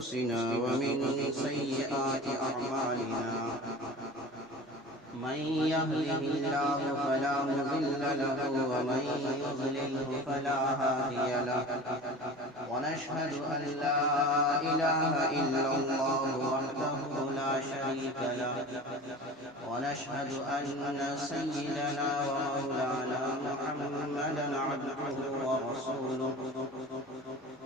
أنفسنا ومن سيئات أعمالنا من يهده الله فلا مضل له ومن يضلله فلا هادي له ونشهد أن لا إله إلا الله وحده لا شريك له ونشهد أن سيدنا ومولانا محمدا عبده ورسوله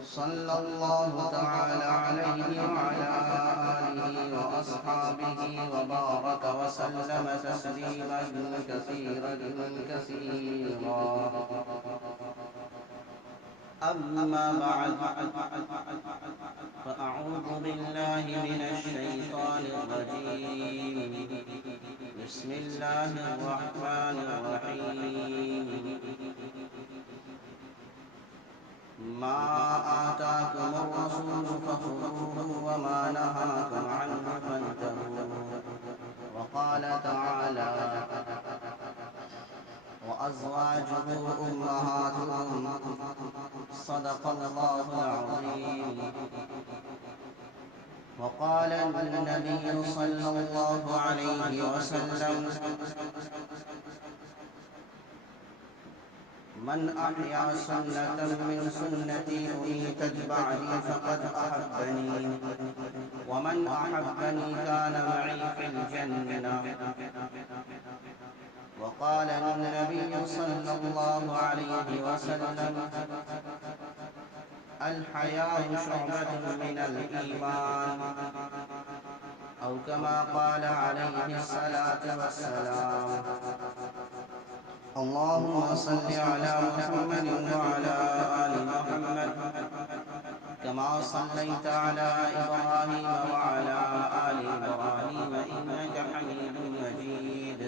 صلى الله تعالى عليه وعلى آله وأصحابه وبارك وسلم تسليما كثيرا كثيرا. أما بعد فأعوذ بالله من الشيطان الرجيم. بسم الله الرحمن الرحيم. ما آتاكم الرسول فخذوه وما نهاكم عنه فانتهوا. وقال تعالى: وأزواجه أمهاتكم. صدق الله العظيم. وقال النبي صلى الله عليه وسلم: من أحيا سنة من سنتي أميتت بعدي فقد أحبني ومن أحبني كان معي في الجنة. وقال النبي صلى الله عليه وسلم: الحياء شعبة من الإيمان، أو كما قال عليه الصلاة والسلام. اللهم صل على محمد وعلى آل محمد كما صليت على إبراهيم وعلى آل إبراهيم إنك حميد مجيد.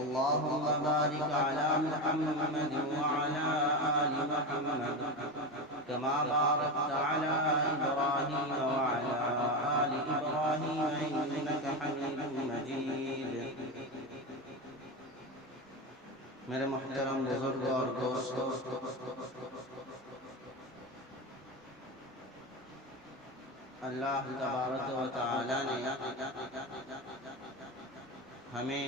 اللهم بارك على محمد وعلى آل محمد كما باركت على إبراهيم وعلى آل إبراهيم إنك حميد مجيد. میرے محترم بزرگ اور دوستو، اللہ تبارک و تعالی نے ہمیں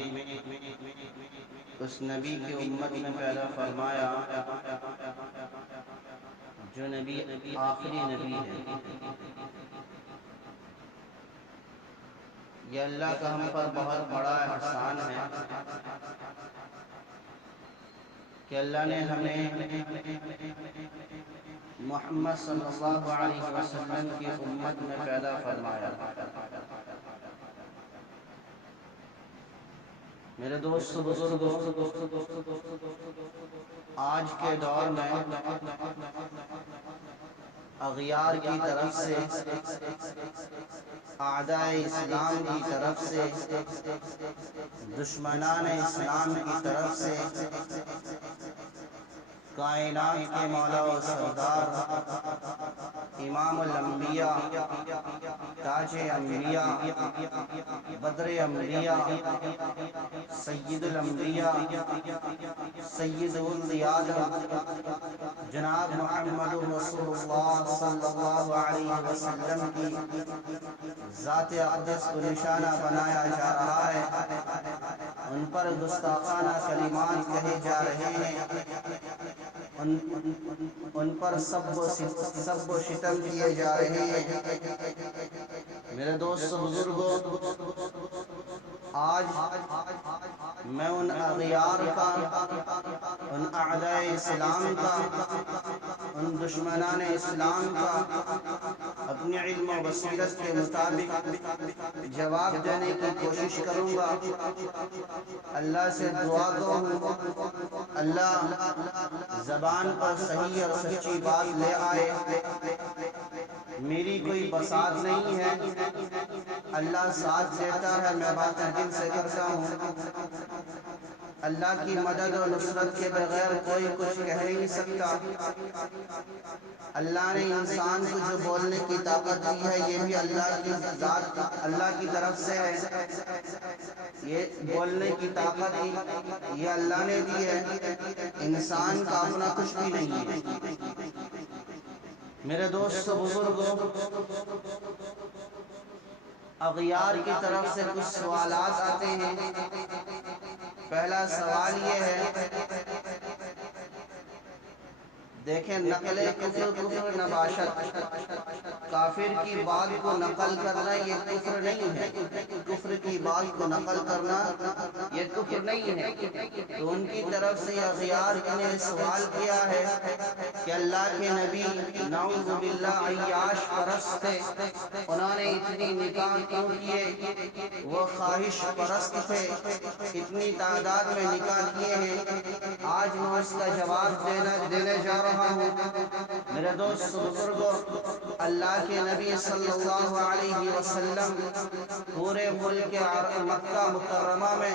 اس نبی کی امت میں پیدا فرمایا جو نبی آخری نبی ہے. یہ اللہ کا ہم پر بہت بڑا احسان ہے کہ اللہ نے ہمیں محمد صلی اللہ علیہ وسلم کی امت میں پیدا فرمایا. میرے دوست بزرگوں، آج کے دور میں اغیار کی طرف سے، اعداء اسلام کی طرف سے، دشمنان اسلام کی طرف سے کائنات کے مولا و سردار امام الانبیاء، تاج انبیاء، بدر انبیاء، سید الانبیاء، سید الانبیاء جناب محمد رسول اللہ صلی اللہ علیہ وسلم کی ذات اقدس کو نشانہ بنایا جا رہا ہے. ان پر گستاخانہ کلمات کہے جا رہے ہیں، ان پر سب و شتم کیے جا رہے ہیں. میرے دوست بزرگوں، آج میں ان اغیار کا، ان اعداء اسلام کا، ان دشمنان اسلام کا اپنی علم و بصیرت کے مطابق جواب دینے کی کوشش کروں گا. اللہ سے دعا کروں، اللہ زبان پر صحیح اور سچی بات لے آئے. میری کوئی بساط نہیں ہے، اللہ ساتھ دیتا ہے، میں باتیں دل سے کرتا ہوں. اللہ کی مدد و نصرت کے بغیر کوئی کچھ کہہ نہیں سکتا. اللہ نے انسان کو جو بولنے کی طاقت دی ہے یہ بھی اللہ کی ذات، اللہ کی طرف سے ہے. یہ بولنے کی طاقت یہ اللہ نے دی ہے، انسان کا اپنا کچھ بھی نہیں ہے. میرے دوست بزرگوں، اغیار کی طرف سے کچھ سوالات آتے ہیں۔ پہلا سوال یہ ہے، دیکھیں نقل کفر نباشت، کافر کی بات کو نقل کرنا یہ کفر نہیں ہے، کفر کی بات کو نقل کرنا یہ کفر نہیں ہے۔ تو ان کی طرف سے اغیار نے سوال کیا ہے کہ اللہ کے نبی نعوذ باللہ عیاش پرست تھے، انہوں نے اتنی نکاح کیوں کیے؟ وہ خواہش پرست تھے، اتنی تعداد میں نکاح کیے ہیں۔ آج میں اس کا جواب دینے جا رہا ہوں۔ میرے دوست بزرگوں، اللہ کے نبی صلی اللہ علیہ وسلم پورے ملک مکہ مکرمہ میں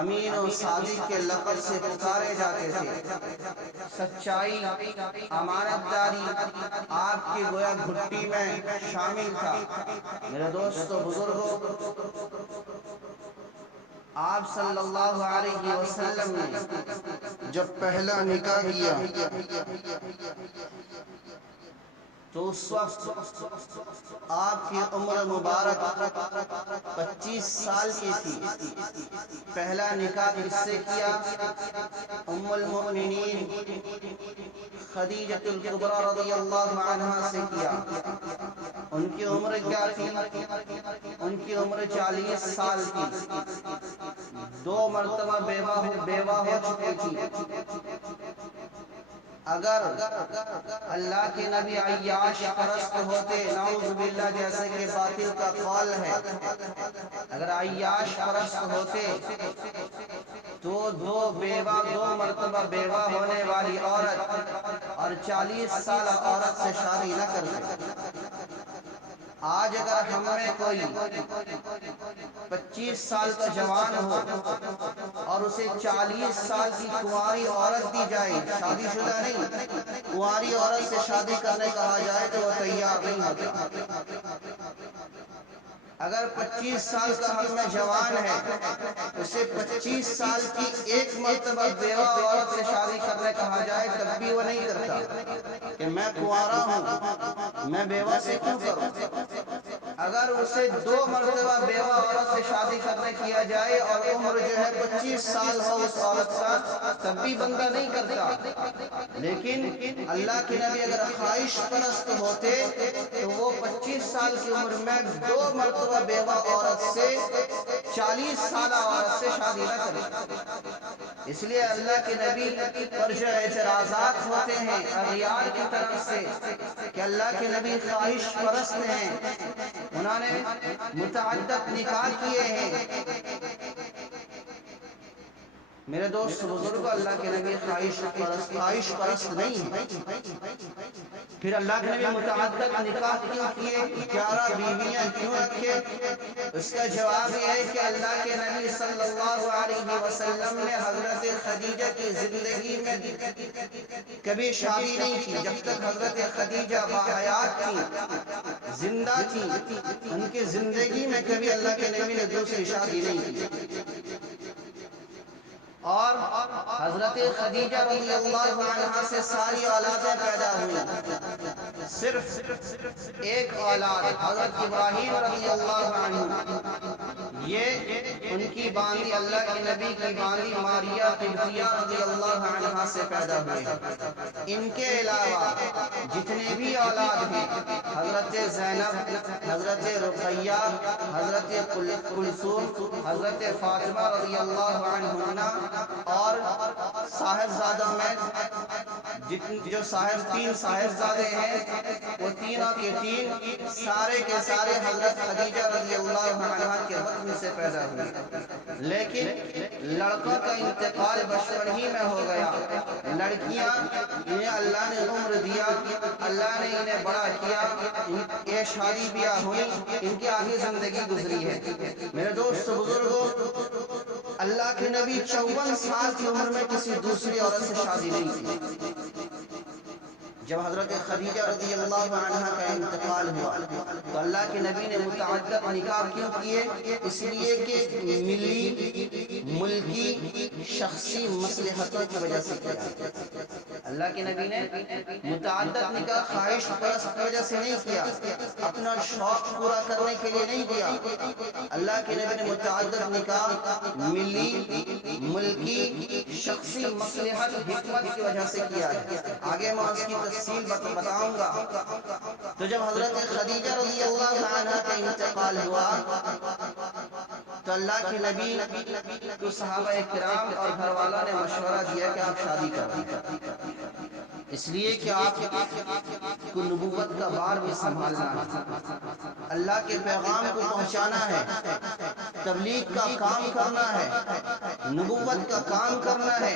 امین و صادق کے لقب سے پکارے جاتے تھے۔ سچائی، امانت داری آپ کی گویا گھٹی میں شامل تھا۔ میرے دوستو بزرگوں، آپ صلی اللہ علیہ وسلم نے جب پہلا نکاح کیا تو اس وقت آپ کی عمر مبارک 25 سال کی تھی۔ پہلا نکاح کس سے کیا؟ ام المؤمنین خدیجہ الکبریٰ رضی اللہ عنہا سے کیا۔ ان کی عمر کیا تھی؟ ان کی عمر 40 سال کی، 2 مرتبہ بیوہ ہو چکی تھی۔ اگر اللہ کے نبی عیاش پرست ہوتے، نعوذ باللہ جیسے کہ باطل کا قول ہے، اگر عیاش پرست ہوتے تو 2 مرتبہ بیوہ ہونے والی عورت اور 40 سالہ عورت سے شادی نہ کرتے۔ آج اگر ہم میں کوئی 25 سال کا جوان ہو اور اسے 40 سال کی کنواری عورت دی جائے، شادی شدہ نہیں، کنواری عورت سے شادی کرنے کہا جائے تو وہ تیار نہیں ہوتا۔ اگر 25 سال کا ہم میں جوان ہے، اسے 25 سال کی 1 مرتبہ بیوہ عورت سے شادی کرنے کہا جائے تب بھی وہ نہیں کرتا کہ میں کنوارا ہوں، میں بیوہ سے کیوں کروں۔ اگر اسے 2 مرتبہ بیوہ عورت سے شادی کرنے کیا جائے اور عمر جو ہے 25 سال ہو اس عورت کا، تب بھی بندہ نہیں کرتا۔ لیکن اللہ کے نبی اگر خواہش پرست ہوتے تو وہ 25 سال کی عمر میں 2 مرتبہ بیوہ عورت سے 40 سالہ عورت سے شادی نہ کرے۔ اس لیے اللہ کے نبی پر جو اعتراضات ہوتے ہیں اغیار کی طرف سے کہ اللہ کے نبی خواہش پرست ہیں، انہوں نے متعدد نکاح کیے ہیں۔ میرے دوست بزرگوں، اللہ کے نبی خواہش پرست نہیں ہے۔ پھر اللہ کے نبی متعدد نکاح کیوں کیے، 11 بیویاں کیوں رکھے؟ اس کا جواب یہ ہے کہ اللہ کے نبی صلی اللہ علیہ وسلم نے حضرت خدیجہ کی زندگی میں کبھی شادی نہیں کی۔ جب تک حضرت خدیجہ باحیات تھی، زندہ تھی، ان کی زندگی میں کبھی اللہ کے نبی نے دوسری شادی نہیں کی۔ اور حضرت خدیجہ رضی اللہ عنہا سے ساری اولادیں پیدا ہوئی، صرف ایک اولاد حضرت ابراہیم رضی اللہ عنہ، یہ ان کی باندی اللہ کے نبی کی باندی ماریہ قبطیہ رضی اللہ عنہا سے پیدا ہوئے۔ ان کے علاوہ جتنے بھی اولاد ہیں، حضرت زینب، حضرت رقیہ، حضرت کلثوم، حضرت فاطمہ رضی اللہ عنہا اور صاحبزادوں میں جو 3 صاحبزادے ہیں، وہ تینوں کے 3 سارے کے سارے حضرت خدیجہ رضی اللہ عنہا کے بطن سے پیدا ہوئے۔ لیکن لڑکوں کا انتقال بچپن ہی میں ہو گیا۔ لڑکیاں انہیں اللہ نے عمر دیا، اللہ نے انہیں بڑا کیا، یہ شادی بیاہ ہوئی، ان کی آگے زندگی گزری ہے۔ میرے دوست بزرگوں، اللہ کے نبی 54 سال کی عمر میں کسی دوسری عورت سے شادی نہیں کی۔ جب حضرت خدیجہ رضی اللہ عنہا کا انتقال ہوا تو اللہ کے نبی نے متعدد نکاح کیوں کیے؟ اس لیے کہ ملی، ملکی، شخصی مصلحتوں کی وجہ سے کیا۔ اللہ کے نبی نے متعدد نکاح خواہش پرست کی وجہ سے نہیں کیا، اپنا شوق پورا کرنے کے لیے نہیں کیا۔ اللہ کے نبی نے متعدد نکاح ملی، ملکی، شخصی مصلحت، حکمت کی وجہ سے کیا ہے۔ آگے میں اس کی تفصیل بتاؤں گا۔ تو جب حضرت خدیجہ رضی اللہ عنہ کا انتقال ہوا تو اللہ کے نبی کو صحابہ کرام اور گھر والوں نے مشورہ دیا کہ آپ شادی کر لیں، اس لیے کہ آپ کو نبوت کا بار بھی سنبھالنا ہے، اللہ کے پیغام کو پہنچانا ہے، تبلیغ کا کام کرنا ہے، نبوت کا کام کرنا ہے،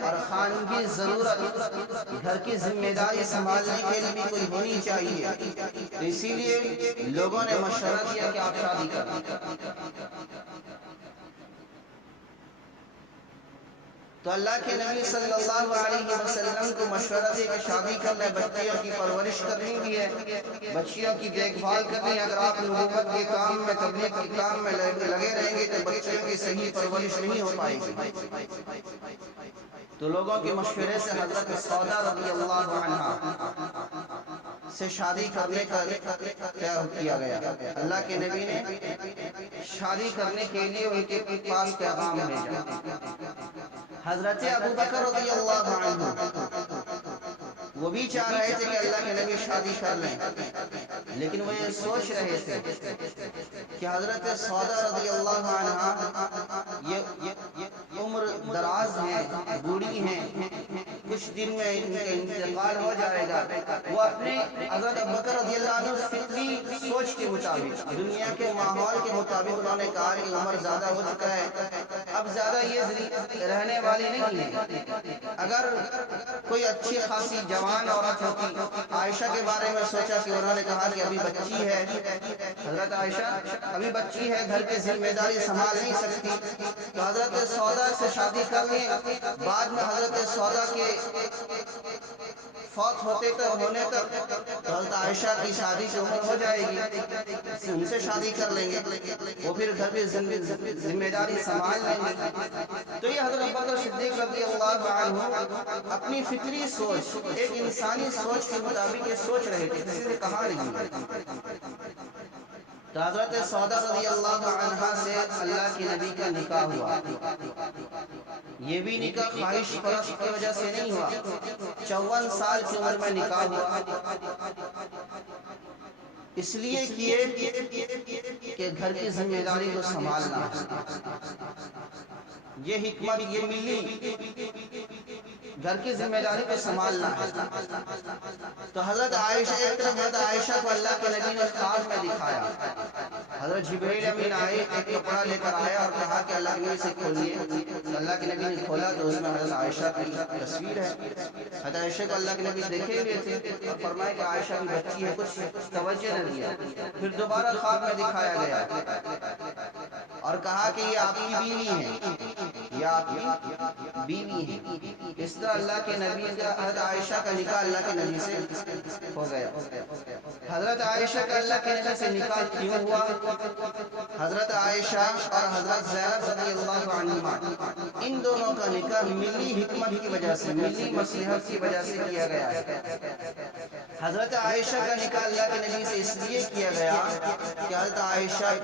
اور خانگی ضرورت، گھر کی ذمہ داری سنبھالنے کے لیے بھی کوئی ہونی چاہیے۔ تو اسی لیے لوگوں نے مشورہ دیا کہ آپ شادی کریں۔ تو اللہ کے نبی صلی اللہ علیہ وسلم کو مشورہ دیا کہ شادی کر لیں، بچیوں کی پرورش کرنی بھی ہے، بچیوں کی دیکھ بھال کرنی ہے۔ اگر آپ نبوت کے کام میں، تبلیغ کے کام میں لگے رہیں گے تو بچیوں کی صحیح پرورش نہیں ہو پائے گی۔ تو لوگوں کے مشورے سے حضرت سودا رضی اللہ عنہا سے شادی کرنے کا طے کیا گیا۔ اللہ کے نبی نے شادی کرنے کے لیے ان کے پاس پیغام بھیجا۔ حضرت ابو بکر رضی اللہ عنہ وہ بھی چاہ رہے تھے کہ اللہ کے نبی شادی کر لیں، لیکن وہ یہ سوچ رہے تھے کہ حضرت سودا رضی اللہ عنہ یہ عمر دراز ہیں، بوڑھی ہیں، کچھ دن میں ان کا انتقال ہو جائے گا۔ وہ اپنے حضرت ابو بکر رضی اللہ عنہ فطری سوچ کے مطابق، دنیا کے ماحول کے مطابق انہوں نے کہا کہ عمر زیادہ ہو چکا ہے، اب زیادہ یہ رہنے والی نہیں ہے۔ اگر کوئی اچھی خاصی جوان عورت ہوتی، عائشہ کے بارے میں سوچا کہ انہوں نے کہا کہ ابھی بچی ہے، حضرت عائشہ ابھی بچی ہے، گھر کی ذمہ داری سنبھال نہیں سکتی، تو حضرت سودا سے شادی کر لیں، بعد میں حضرت سودا کے فوت ہونے تک حضرت عائشہ کی شادی کی عمر ہو جائے گی، ان سے شادی کر لیں گے، وہ پھر گھر کی ذمہ داری سنبھال لیں گے۔ تو یہ حضرت ابوبکر صدیق رضی اللہ عنہ اپنی فطری سوچ، ایک انسانی سوچ کے مطابق یہ سوچ رہے تھے، کسی نے کہا نہیں۔ تو حضرت سودا رضی اللہ عنہا سے اللہ کے نبی کا نکاح ہوا۔ یہ بھی نکاح خواہش پرست کی وجہ سے نہیں ہوا، 54 سال کی عمر میں نکاح ہوا، اس لیے کیے کہ گھر کی ذمہ داری کو سنبھالنا ہے۔ یہ حکمت یہ ملی، گھر کی ذمہ داری کو سنبھالنا ہے۔ تو حضرت عائشہ، ایک طرف حضرت عائشہ کو اللہ کے نبی نے خواب میں دکھایا، حضرت جبرائیل امین آئے، ایک کپڑا لے کر آیا اور کہا کہ اللہ کے نبی سے کھولیے۔ تو اللہ کے نبی نے کھولا تو اس میں حضرت عائشہ کی تصویر ہے۔ حضرت عائشہ کو اللہ کے نبی دیکھے ہوئے تھے اور فرمایا کہ عائشہ کی بچی ہے، کچھ توجہ نہ دیا۔ پھر دوبارہ خواب میں دکھایا گیا اور کہا کہ یہ آپ کی بیوی ہے، یہ آپ کی بیوی ہے۔ اس طرح اللہ کے نبی کا حضرت عائشہ کا نکاح اللہ کے نبی سے ہو گیا۔ حضرت عائشہ کا اللہ کے نبی سے نکاح کیوں ہوا؟ حضرت عائشہ اور حضرت زینب رضی اللہ عنہما، ان دونوں کا نکاح ملی حکمت کی وجہ سے، ملی مصلحت کی وجہ سے کیا گیا ہے۔ حضرت عائشہ کا نکاح اللہ کے نبی سے اس لیے کیا گیا کہ حضرت عائشہ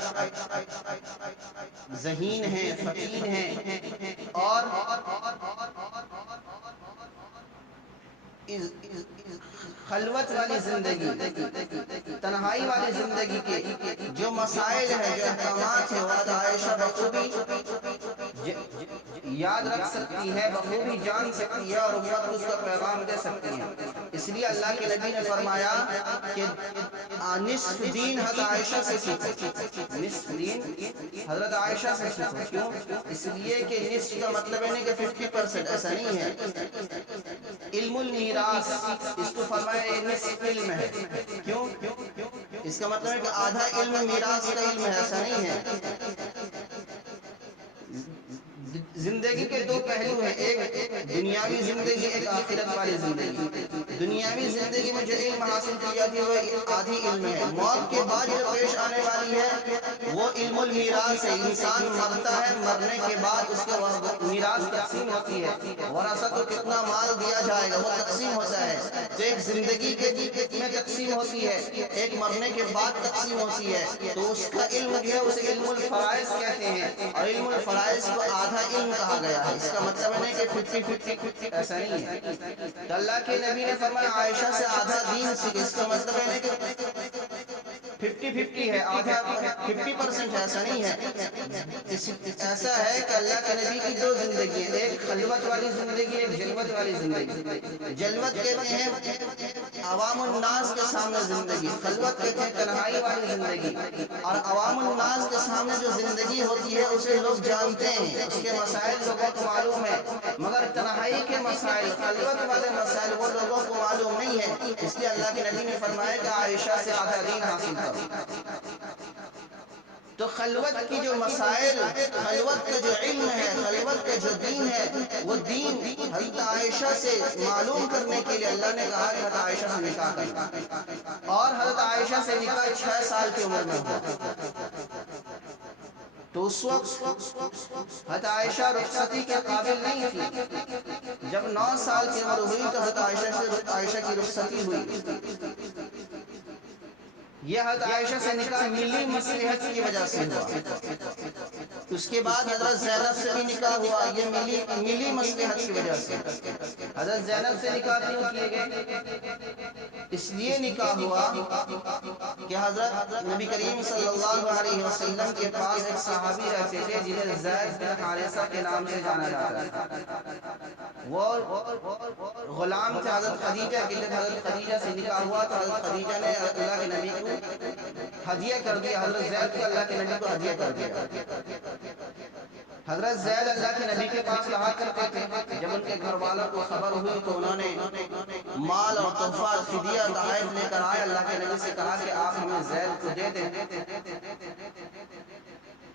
ذہین ہیں، فطین ہیں، اور خلوت والی زندگی، تنہائی والی زندگی کے جو مسائل ہیں، جو احکامات ہیں، وہ حضرت عائشہ بخوبی یاد رکھ سکتی ہے، بخوبی جان سکتی ہے اور امت کو اس کا پیغام دے سکتی ہے۔ اس لیے اللہ کے نبی نے فرمایا کہ نصف دین حضرت عائشہ سے سیکھو، نصف دین حضرت عائشہ سے سیکھو۔ کیوں؟ اس لیے کہ نصف کا مطلب ہے نہیں کہ 50%، ایسا نہیں ہے۔ علم المیراث، اس کو فرمایا یہ نصف علم ہے۔ کیوں؟ اس کا مطلب ہے کہ آدھا علم میراث کا علم ہے، ایسا نہیں ہے۔ زندگی کے دو پہلو ہیں، ایک دنیاوی زندگی، ایک آخرت والی زندگی۔ دنیاوی زندگی میں جو علم حاصل کی جاتی ہے وہ آدھی علم ہے، موت کے بعد جو پیش آنے والی ہے وہ علم المیراث ہے۔ انسان مرتا ہے، مرنے کے بعد اس کے میراث تقسیم ہوتی ہے، وراثت کو کتنا مال دیا جائے گا وہ تقسیم ہوتا ہے۔ تو ایک زندگی کے میں تقسیم ہوتی ہے، ایک مرنے کے بعد تقسیم ہوتی ہے، تو اس کا علم جو ہے اسے علم الفرائض کہتے ہیں، اور علم الفرائض کو آدھا علم کہا گیا ہے۔ اس کا مطلب نہیں کہ 50-50 ایسا نہیں ہے۔ تو اللہ کے نبی نے فرمایا عائشہ سے آدھا دین سیکھ، اس کا مطلب ہے نہیں کہ 50-50 ہے، آدھا 50% ایسا نہیں ہے۔ ایسا ہے کہ اللہ کے نبی کی دو زندگی ہیں، ایک خلوت والی زندگی، ایک جلوت والی زندگی۔ جلوت کہتے ہیں عوام الناس کے سامنے زندگی، خلوت کہتے ہیں تنہائی والی زندگی۔ اور عوام الناس کے سامنے جو زندگی ہوتی ہے اسے لوگ جانتے ہیں، اس کے مسائل لوگوں کو معلوم ہے، مگر تنہائی کے مسائل، خلوت والے مسائل وہ لوگوں کو معلوم نہیں ہے۔ اس لیے اللہ کے نبی نے فرمایا کہ عائشہ سے آدھا دین حاصل کرو۔ تو خلوت کی جو مسائل، خلوت کا جو علم ہے، خلوت کا جو دین ہے، وہ دین حضرت عائشہ سے معلوم کرنے کے لیے اللہ نے کہا کہ حضرت عائشہ سے نکاح کرنا، اور حضرت عائشہ سے نکاح 6 سال کی عمر میں ہوا۔ تو اس وقت حضرت عائشہ رخصتی کے قابل نہیں تھی۔ جب 9 سال کی عمر ہوئی تو حضرت عائشہ کی رخصتی ہوئی۔ یہ حضرت عائشہ سے نکاح ملی مصلحت کی وجہ سے ہوا۔ اس کے بعد حضرت زینب سے بھی نکاح ہوا، یہ ملی مصلحت کی وجہ سے۔ حضرت زینب سے نکاح کیوں کیے گئے؟ اس لیے نکاح ہوا کہ حضرت نبی کریم صلی اللہ علیہ وسلم کے پاس ایک صحابی رہتے تھے جنہیں زید بن حارثہ کے نام سے جانا جاتا ہے۔ وہ غلام تھے حضرت خدیجہ کے، جب حضرت خدیجہ سے نکاح ہوا تو حضرت خدیجہ نے اللہ کے نبی کو ہدیہ کر دیا، حضرت زید کو اللہ کے نبی کو ہدیہ کر دیا۔ حضرت زید اللہ کے نبی کے پاس رہا کرتے تھے، جب ان کے گھر والوں کو خبر ہوئی تو انہوں نے مال اور تحفہ فدیہ تحائف لے کر آئے، اللہ کے نبی سے کہا کہ آپ ہمیں زید کو دے دیں۔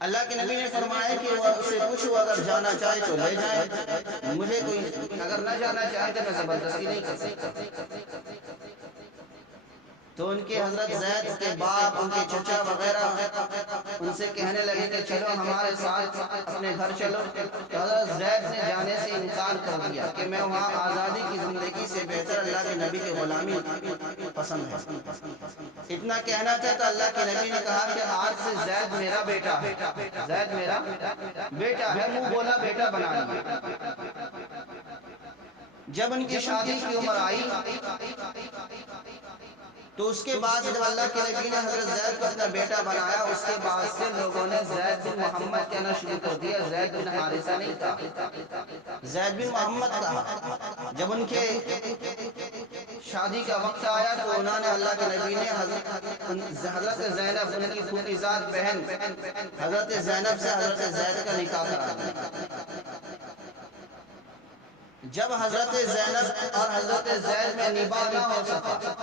اللہ کے نبی نے فرمایا کہ وہ اسے پوچھو اگر جانا چاہے تو لے جائے، مجھے کوئی اگر نہ جانا چاہے تو میں زبردستی نہیں کر سکتا۔ تو ان کے حضرت زید کے باپ، ان کے چچا وغیرہ ان سے کہنے لگے کہ چلو ہمارے ساتھ اپنے گھر چلو۔ تو حضرت زید نے جانے سے انکار کر دیا کہ میں وہاں آزادی کی زندگی سے بہتر اللہ کے نبی کی غلامی پسند ہے۔ اتنا کہنا تھا تو اللہ کے نبی نے کہا کہ آج سے زید میرا بیٹا ہے، زید میرا بیٹا ہے، منہ بولا بیٹا بنا لیا۔ جب ان کی شادی کی عمر آئی تو اس کے بعد جب اللہ کے نبی نے حضرت زید کو اپنا بیٹا بنایا، اس کے بعد سے لوگوں نے زید بن محمد کہنا شروع کر دیا، زید بن حارثہ نہیں کہا، زید بن محمد کہا۔ جب ان کے شادی کا وقت آیا تو انہوں نے اللہ کے نبی نے حضرت زینب، ان کی پھوپھی زاد بہن حضرت زینب سے حضرت زید کا نکاح کرا دیا۔ جب حضرت زینب اور حضرت زید میں نباہ نہ ہو سکا،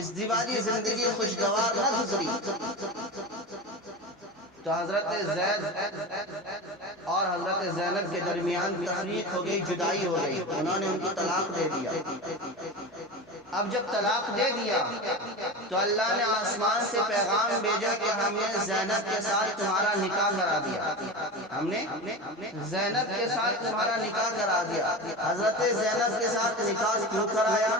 ازدواجی زندگی خوشگوار نہ گزری، تو حضرت زید اور حضرت زینب کے درمیان تفریق ہو گئی، جدائی ہو گئی، انہوں نے ان کو طلاق دے دیا۔ اب جب طلاق دے دیا تو اللہ نے آسمان سے پیغام بھیجا کہ ہم نے زینب کے ساتھ تمہارا نکاح کرا دیا، ہم نے زینب کے ساتھ تمہارا نکاح کرا دیا۔ حضرت زینب کے ساتھ نکاح کیوں کرایا؟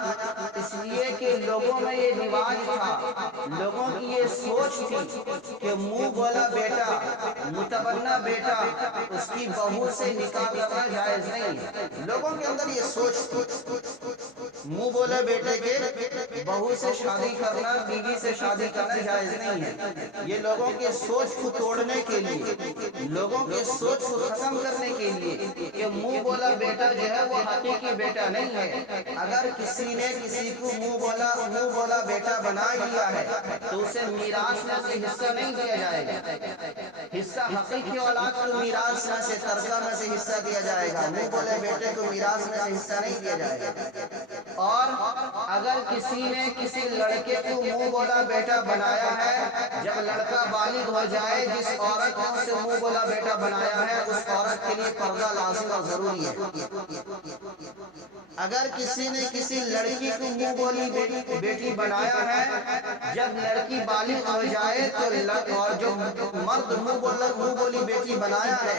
اس لیے کہ لوگوں میں یہ رواج تھا، لوگوں کی یہ سوچ تھی کہ منہ بولا بیٹا، متبنہ بیٹا، اس کی بہو سے نکاح کرنا جائز نہیں ہے۔ لوگوں کے اندر یہ سوچ تھی، منہ بولے بیٹے کے بہو سے شادی کرنا، بیوی سے شادی کرنا جائز نہیں ہے۔ یہ لوگوں کے سوچ کو توڑنے کے لیے، لوگوں کے سوچ کو ختم کرنے کے لیے کہ منہ بولا بیٹا جو ہے وہ حقیقی بیٹا نہیں ہے۔ اگر کسی نے کسی کو منہ بولا بیٹا بنا لیا ہے تو اسے میراث میں سے حصہ نہیں دیا جائے گا۔ حصہ حقیقی اولاد کو میراث میں سے، ترکہ میں سے حصہ دیا جائے گا، منہ بولے بیٹے کو میراث میں سے حصہ نہیں دیا جائے گا۔ اور اگر کسی نے کسی لڑکے کو منہ بولا بیٹا بنایا ہے جب لڑکا بالغ ہو جائے، جس عورت نے اسے منہ بولا بیٹا بنایا ہے، اس عورت کے لیے پردہ لازم اور ضروری ہے۔ اگر کسی نے کسی لڑکی کو منہ بولی بیٹی بنایا ہے، جب لڑکی بالغ ہو جائے تو اور جو مرد منہ بولی بیٹی بنایا ہے،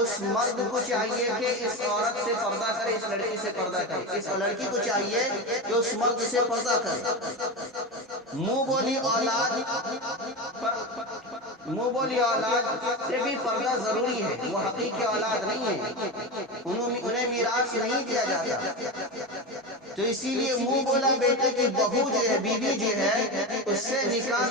اس مرد کو چاہیے کہ اس عورت سے پردہ کرے، اس لڑکی سے پردہ کرے۔ اس لڑکی کو چاہیے کہ اس مرد سے پردہ کرے۔ منہ بولی اولاد سے بھی پردہ ضروری ہے، وہ حقیقی اولاد نہیں ہے، انہیں میراث نہیں دیا جاتا۔ تو اسی لیے منہ بولا بیٹے کی بہو جو ہے، بیوی جو ہے، اس سے نکاح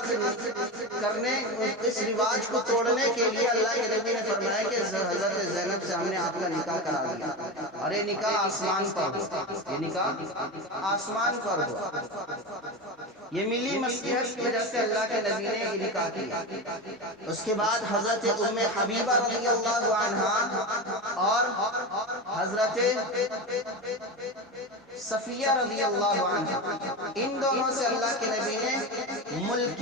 کرنے، اس رواج کو توڑنے کے لیے اللہ کے نبی نے فرمایا کہ حضرت زینب سے ہم نے آپ کا نکاح کرا دیا، اور یہ نکاح آسمان پر ہوا، یہ نکاح آسمان پر ہوا۔ یہ ملی مصلحت کی وجہ سے اللہ کے نبی نے یہ نکاح کیا۔ اس کے بعد حضرت ام حبیبہ رضی اللہ عنہا اور حضرت صفیہ رضی اللہ عنہا، ان دونوں سے اللہ کے نبی نے ملکی